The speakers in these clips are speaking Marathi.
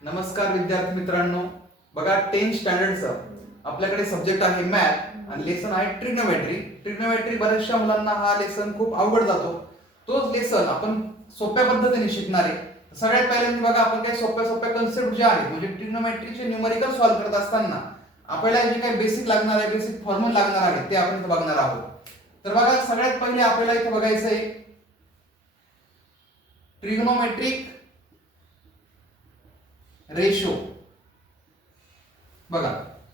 नमस्कार विद्यार्थी मित्रांनो, बघा 10th स्टँडर्डचा आपल्याकडे सब्जेक्ट आहे मॅथ आणि लेसन आहे ट्रिग्नोमेट्री. ट्रिग्नोमेट्री बऱ्याचशा मुलांना हा लेसन खूप अवघड जातो. तोच लेसन आपण सोप्या पद्धतीने शिकणार आहे. सगळ्यात पहिल्यांदा बघा आपण काही सोप्या सोप्या कन्सेप्ट जे आहेत म्हणजे ट्रिग्नोमेट्रीचे न्यूमेरिकल सॉल्व्ह करत असताना आपल्याला जे काही बेसिक लागणार आहे, बेसिक फॉर्म्युला लागणार आहे ते आपण इथे बघणार आहोत. तर बघा सगळ्यात पहिले आपल्याला इथे बघायचं आहे ट्रिग्नोमेट्रिक रेशो. बघा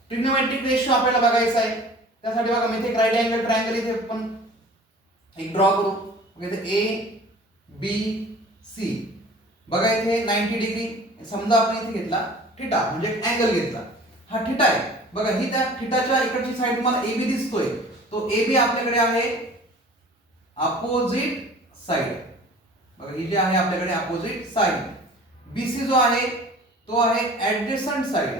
ट्रिग्नोमेट्रिक रेशो आपल्याला बघायचा आहे. त्यासाठी बघा मी इथे एक राईट अँगल ट्रायंगल इथे आपण एक ड्रॉ करू. बघा इथे ए बी सी. बघा इथे 90 डिग्री समजा आपण इथे घेतला थीटा म्हणजे एक अँगल घेतला. हा थीटा आहे. बघा ही त्या थीटाच्या इकडची साइड तुम्हाला ए बी दिसतोय. तो ए बी आपल्याकडे आहे अपोजिट साइड. बघा ही जी आहे आपल्याकडे अपोजिट साइड. बीसी जो आहे तो आहे ऍडजसंट साइड.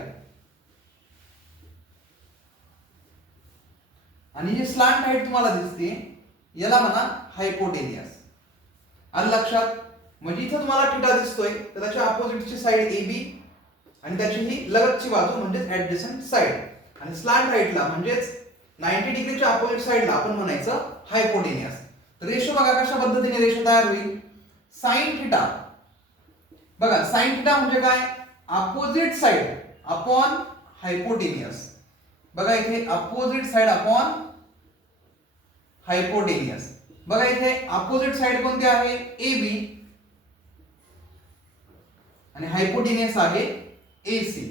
आणि जी स्लांट हाईट तुम्हाला दिसते याला म्हणा हायपोटेनियस. आणि लक्षात म्हणजे इथे तुम्हाला थीटा दिसतोय तर त्याच्या अपोजिटची साइड ए बी आणि त्याची ही लगतची बाजू म्हणजे ऍडजसंट साइड. आणि स्लांट हाईटला म्हणजेच 90 डिग्रीच्या अपोजिट साइडला आपण म्हणायचं हायपोटेनियस. तर रेशो बघा कशा पद्धतीने रेशो तयार होईल. Sine theta. बघा साइन थीटा म्हणजे काय अपोजिट साइड अपॉन हायपोटेनियस. बघा इथे अपोजिट साइड अपॉन हायपोटेनियस. बघा इथे अपोजिट साइड कोणती आहे ए बी आणि हायपोटेनियस आहे ए सी.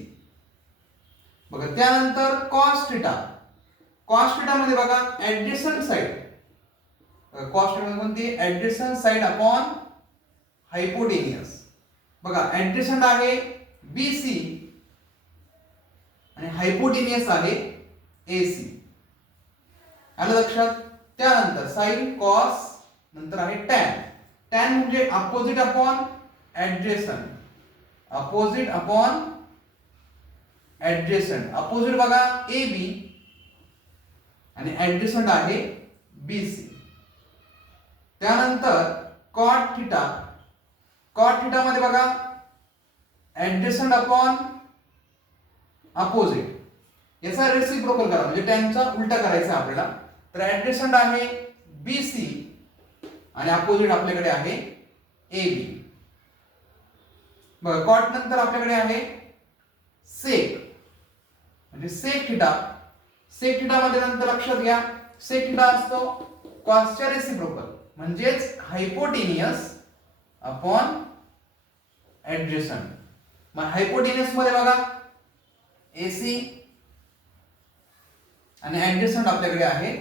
बघा त्यानंतर कॉस थीटा. कॉस थीटा मध्ये बघा ऍडजसंट साइड. कॉस थीटा कोणती ऍडजसंट साइड अपॉन हायपोटेनियस. बघा ऍडजसंट आहे BC आणि हायपोटेनियस आहे AC. आलं लक्षात. त्यानंतर साइन कॉस नंतर आहे टॅन. टॅन म्हणजे opposite upon adjacent. Opposite upon adjacent. Opposite बघा AB आणि ऍडजसंट आहे BC. त्यानंतर कॉट थीटा. कॉट थीटा मध्ये बघा ऍडजसंट अपॉन अपोजिट. याचा रेसिप्रोकल करा म्हणजे टॅनचा उलटा करायचा आपल्याला. तर ऍडजसंट आहे BC आणि अपोजिट आपल्याकडे आहे AB. बघा कॉट नंतर आपल्याकडे आहे सेक म्हणजे सेक थीटा. सेक थीटा मध्ये नंतर लक्षात घ्या सेक थीटा असतो कॉसच्या रेसिप्रोकल म्हणजेच हायपोटेनियस अपॉन ऍडजसंट. मग हायपोटेनियस मध्ये बघा AC आणि ऍडजसंट आपल्याकडे आहे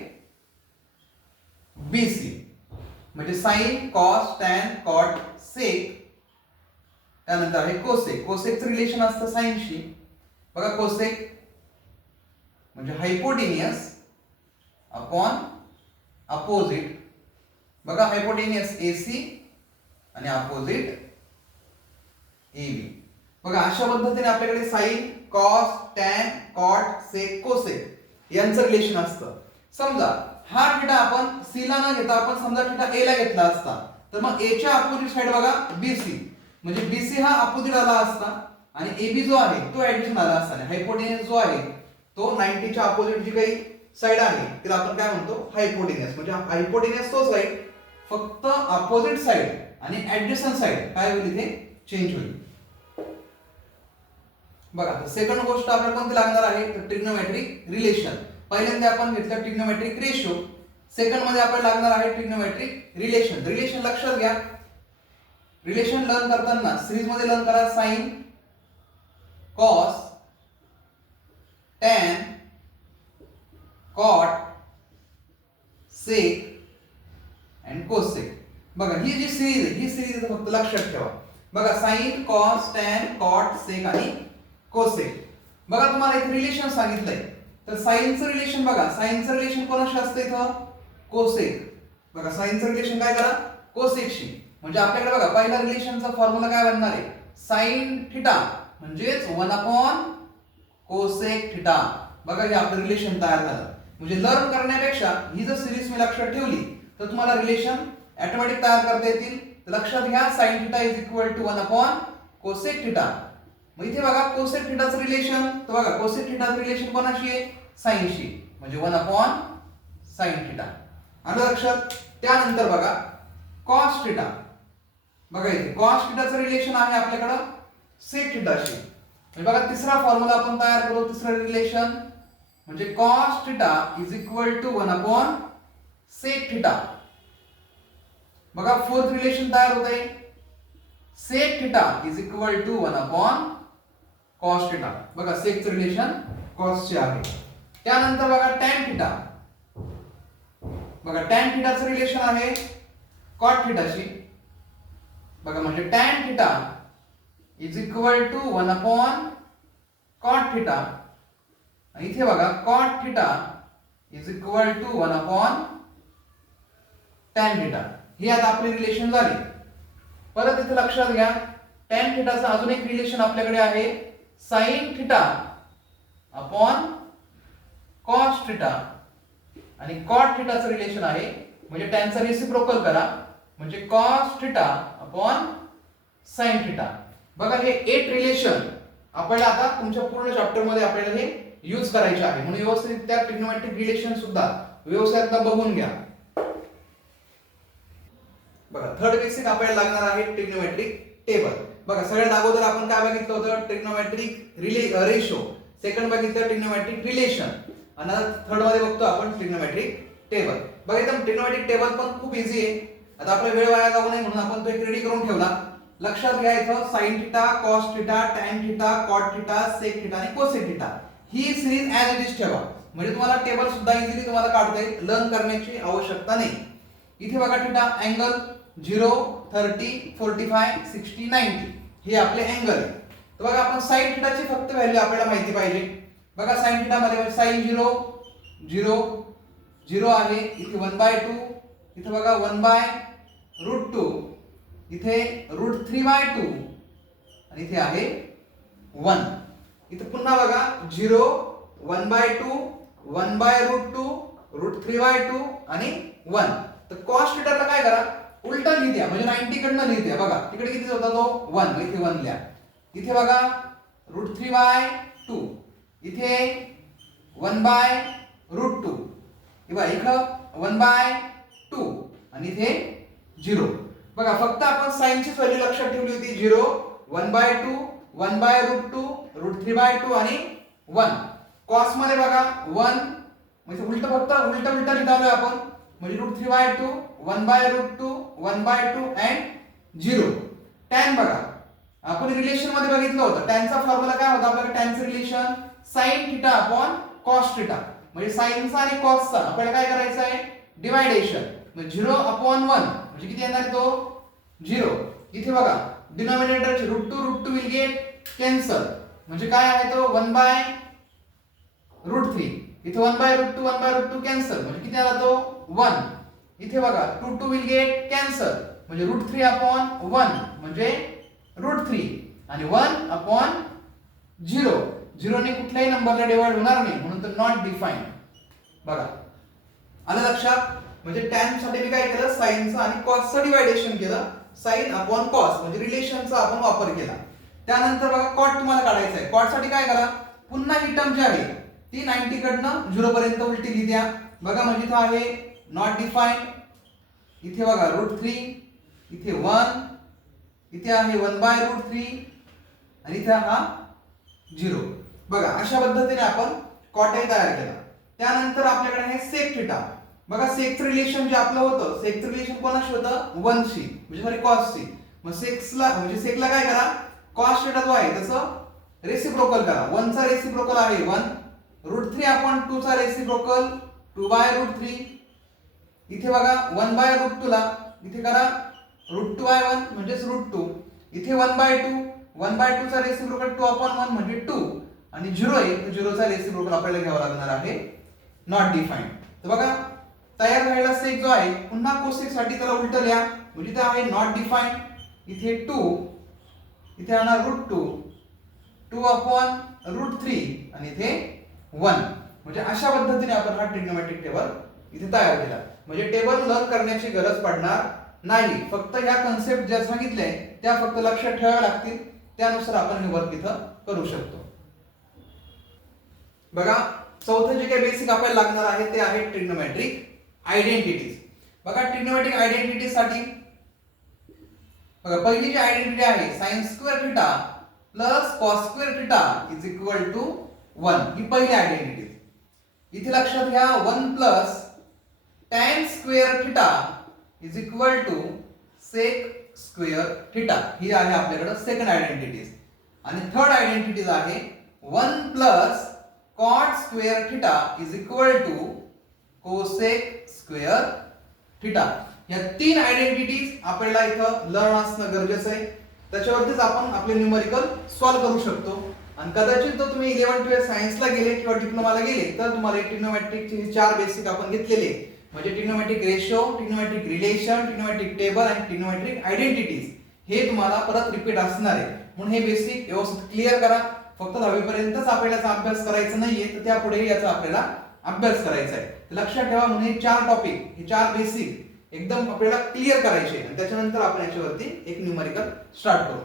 BC. म्हणजे sine cos tan cot sec. त्यानंतर आहे कोसेक. कोसेकचं रिलेशन असतं साइनशी. बघा कोसेक म्हणजे हायपोटेनियस अपॉन अपोजिट. बघा हायपोटेनियस AC आणि अपोजिट AB. बघा अशा पद्धतीने आपल्याकडे sine cos tan cot sec cosec यांचं रिलेशन असतं. समजा हा थीटा आपण C ला न घेता आपण समजा थीटा A ला घेतला असता तर मग A च्या अपोजिट साइड बघा BC म्हणजे BC हा अपोजिट आला असता आणि AB जो आहे तो ऍडजसंट आला असता. आणि हायपोटेनियस जो आहे तो 90 च्या अपोजिट जी काही साइड आहे तिला आपण काय म्हणतो हायपोटेनियस. म्हणजे हायपोटेनियस तोच राहील फक्त अपोजिट साइड आणि ऍडजसंट साइड काय होईल इथे चेंज होईल. बघा सेकंड गोष्ट आपल्याला कोणती लागणार आहे तर ट्रिग्नोमेट्रिक रिलेशन. पहिल्यांदा आपण घेतलं ट्रिग्नोमेट्रिक रेशो. सेकंड मध्ये आपल्याला लागणार आहे ट्रिग्नोमेट्रिक रिलेशन. रिलेशन लक्षात घ्या. रिलेशन लर्न करताना सिरीज मध्ये लर्न करा sine cos tan cot sec and cosec. बघा ही जी सिरीज आहे ही सिरीज फक्त लक्षात ठेवा. बघा sine cos tan cot sec आणि कोसेक. बघा तुम्हाला एक रिलेशन सांगितलंय तर साइनचं रिलेशन बघा. साइनचं रिलेशन कोणाशी असतं इथं कोसेक. बघा साइनचं रिलेशन काय करा कोसेकशी. म्हणजे आपल्याकडे बघा पहिला रिलेशनचा फॉर्म्युला काय बनणार आहे साइन थीटा म्हणजेच 1 अपॉन कोसेक थीटा. बघा हे आपलं रिलेशन तयार झालं. म्हणजे लर्न करण्यापेक्षा ही जर सिरीज मी लक्षात ठेवली तर तुम्हाला रिलेशन ऑटोमॅटिक तयार करता येतील. लक्षात घ्या sine theta is equal to 1 upon cosec theta. मग इथे बघा कोसेक थिटाचं रिलेशन, तर बघा कोसेक थिटाचं रिलेशन कोणाशी आहे, साइनशी, म्हणजे 1/sin थिटा. आलं लक्षात. त्यानंतर बघा कॉस थिटा, बघा इथे कॉस थिटाचं रिलेशन आहे आपल्याकडं सेक थिटाशी. म्हणजे बघा तिसरा फॉर्म्युला आपण तयार करू, तिसरं रिलेशन म्हणजे cos theta is equal to 1/सेक थिटा. बघा फोर्थ रिलेशन तयार होत आहे, sec theta is equal to 1/कॉस थिटा. बघा सेकचं रिलेशन कॉसचे आहे. त्यानंतर बघा टॅन थिटा, बघा टॅन थिटाचं रिलेशन आहे कॉट थिटाशी. बघा म्हणजे tan theta is equal to 1/कॉट थिटा. आणि इथे बघा cot theta is equal to 1/टॅन थिटा. ही आता आपली रिलेशन झाली. परत इथे लक्षात घ्या टॅन थिटाचं अजून एक रिलेशन आपल्याकडे आहे sign theta upon cos theta. आणि कॉट थिटाचं रिलेशन आहे म्हणजे टॅनचा रेसिप्रोकल करा म्हणजे cos theta upon sine theta. बघा हे 8 रिलेशन आपल्याला आता तुमच्या पूर्ण चॅप्टर मध्ये आपल्याला हे यूज करायचे आहे. म्हणून व्यवस्थित त्या ट्रिग्नोमेट्रिक रिलेशन सुद्धा व्यवस्थित बघून घ्या. बघा थर्ड बेसिक आपल्याला लागणार आहे ट्रिग्नोमेट्रिक टेबल. बघा सगळ्यात अगोदर आपण काय बघितलं होतं, ट्रिग्नोमेट्रिक रेशो. सेकंड बघितलं ट्रिग्नोमेट्रिक रिलेशन आणि थर्ड मध्ये बघतो आपण ट्रिग्नोमेट्रिक टेबल. बघा इथं ट्रिग्नोमेट्रिक टेबल पण खूप इझी आहे. आता आपला वेळ वाया जाऊ नये म्हणून आपण तो एक रेडी करून ठेवला. लक्षात घ्या इथं sine theta, cos theta, tan theta, cot theta, sec theta आणि कोसेक थिटा ही सिरीज ऍज इट इज ठेवा. म्हणजे तुम्हाला टेबल सुद्धा इझिली तुम्हाला काढता येईल, लर्न करण्याची आवश्यकता नाही. इथे बघा थिटा अँगल 0, 30, 45, 60, 90 हे आपले अँगल आहे. तर बघा आपण साइन थिटाची फक्त व्हॅल्यू आपल्याला माहिती पाहिजे. बघा साइन थिटा मध्ये साइन 0 0 0 आहे, इथे 1/2, इथे बघा 1/√2, इथे √3/2 आणि इथे आहे 1. इथे पुन्हा बघा 0 1/2 1/√2 √3/2 आणि 1. तर कॉस थिटाला काय करा उलटा लिहि द्या म्हणजे 90 कडनं लिहि द्या. बघा तिकडे किती होता तो 1, इथे 1 लिहा. इथे बघा √3/2, इथे 1/√2, बघा इथं 1/2 आणि इथे 0. बघा फक्त आपण साइनचीच व्हॅल्यू लक्षात ठेवली होती 0 1/2 1/√2 √3/2 आणि 1. कॉस मध्ये बघा 1 म्हणजे उलट फक्त उलट लिहितोय आपण म्हणजे √3/2 1/√2 1/2 अँड 0. टॅन बघा आपण रिलेशन मध्ये बघितलं होतं टॅनचा फॉर्म्युला काय होता आपल्याला टॅनचं relation sine theta upon cos theta. म्हणजे साइनचा आणि कॉसचा आपल्याला काय करायचं आहे डिवायडेशन. म्हणजे 0/1 म्हणजे किती येणार तो 0. इथे बघा डिनॉमिनेटरचे √2 विल गेट कॅन्सल म्हणजे काय आहे तो 1/√3. इथे 1/√2 कॅन्सल म्हणजे किती आला तो 1. इथे बघा 2 विल गेट कॅन्सल म्हणजे √3/1 म्हणजे √3 आणि 1/0. 0 ने कुठल्याही नंबरला डिवाइड होणार नाही म्हणून तो नॉट डिफाइन्ड. बघा आलं लक्षात. म्हणजे टॅन साठी मी काय केलं साइनचं आणि कॉसचं डिवायडेशन केलं. साइन अपॉन कॉस म्हणजे रिलेशनचा आपण वापर केला. त्यानंतर बघा कॉट तुम्हाला काढायचा आहे. कॉट साठी काय करा पुन्हा ही टर्म जी आहे ती 90 कडनं 0 पर्यंत उलटी लिहि द्या. बघा म्हणजे इथं आहे नॉट डिफाइन्ड, इथे बघा √3, इथे 1, इथे आहे 1/√3 आणि इथे हा 0. बघा अशा पद्धतीने आपण कॉट तयार केला. त्यानंतर आपल्याकडे आहे सेक थिटा. बघा सेकचं रिलेशन जे आपलं होतं सेकचं रिलेशन कोणाशी होतं 1 शी म्हणजे सॉरी कॉस शी. मग सेक्सला म्हणजे सेकला काय करा कॉस थिटा जो आहे त्याचं रेसिप्रोकल करा. 1 चा रेसिप्रोकल आहे 1, √3/2 चा रेसिप्रोकल 2/√3. इथे बघा 1/√2 ला इथे करा √2/1 म्हणजेच √2. इथे 1/2 चा रेसिप्रोकल 2/1 म्हणजे 2 आणि 0 आहे तर 0 चा रेसिप्रोकल आपल्याला घ्यावा लागणार आहे नॉट डिफाइन्ड. तर बघा तयार झालेला सेक जो आहे पुन्हा कोसेक साठी त्याला उलट लिहा म्हणजे इथे आहे नॉट डिफाइन्ड, इथे 2, इथे येणार √2 2/√3 आणि इथे 1. म्हणजे अशा पद्धतीने आपण हा ट्रिग्नोमेट्रिक टेबल इथे तयार केला. म्हणजे टेबल लर्न करण्याची गरज पडणार नाही. फक्त ह्या कन्सेप्ट ज्या सांगितल्या त्या फक्त लक्षात ठेवाव्या लागतील. त्यानुसार आपण हे वर्क इथं करू शकतो. बघा चौथं जे काही बेसिक आपल्याला लागणार आहे ते आहे ट्रिग्नोमेट्रिक आयडेंटिटीज. बघा ट्रिग्नोमेट्रिक आयडेंटिटी साठी बघा पहिली जी आयडेंटिटी आहे sin square theta plus cos square theta is equal to 1 ही पहिली आयडेंटिटी. इथे लक्षात घ्या 1 plus tan square theta is equal to sec square theta ही आहे आपल्याकडे सेकंड आयडेंटिटी. आणि थर्ड आयडेंटिटी आहे 1 plus cot square theta is equal to cosec square theta. या तीन आयडेंटिटीज आपल्याला इथं लर्न असणं गरजेचं आहे. त्याच्यावरतीच आपण आपले न्यूमेरिकल सॉल्व्ह करू शकतो. आणि कदाचित जर तुम्ही 11-12 सायन्सला गेले किंवा डिप्लोमाला गेले तर तुम्हाला ट्रिग्नोमेट्रिकचे चार बेसिक आपण घेतलेले म्हणजे trigonometric ratio, trigonometric relation, trigonometric table आणि ट्रिग्नोमेट्रिक आयडेंटिटीज हे तुम्हाला परत रिपीट असणार आहे. म्हणून हे बेसिक व्यवस्थित क्लिअर करा. फक्त 10वी पर्यंतच आपल्याला याचा अभ्यास करायचा नाहीये तर त्यापुढे याचा आपल्याला अभ्यास करायचा आहे. तर लक्षात ठेवा म्हणून हे चार टॉपिक हे चार बेसिक एकदम आपल्याला क्लिअर करायचे आणि त्याच्यानंतर आपण याच्यावरती एक न्यूमेरिकल स्टार्ट करू.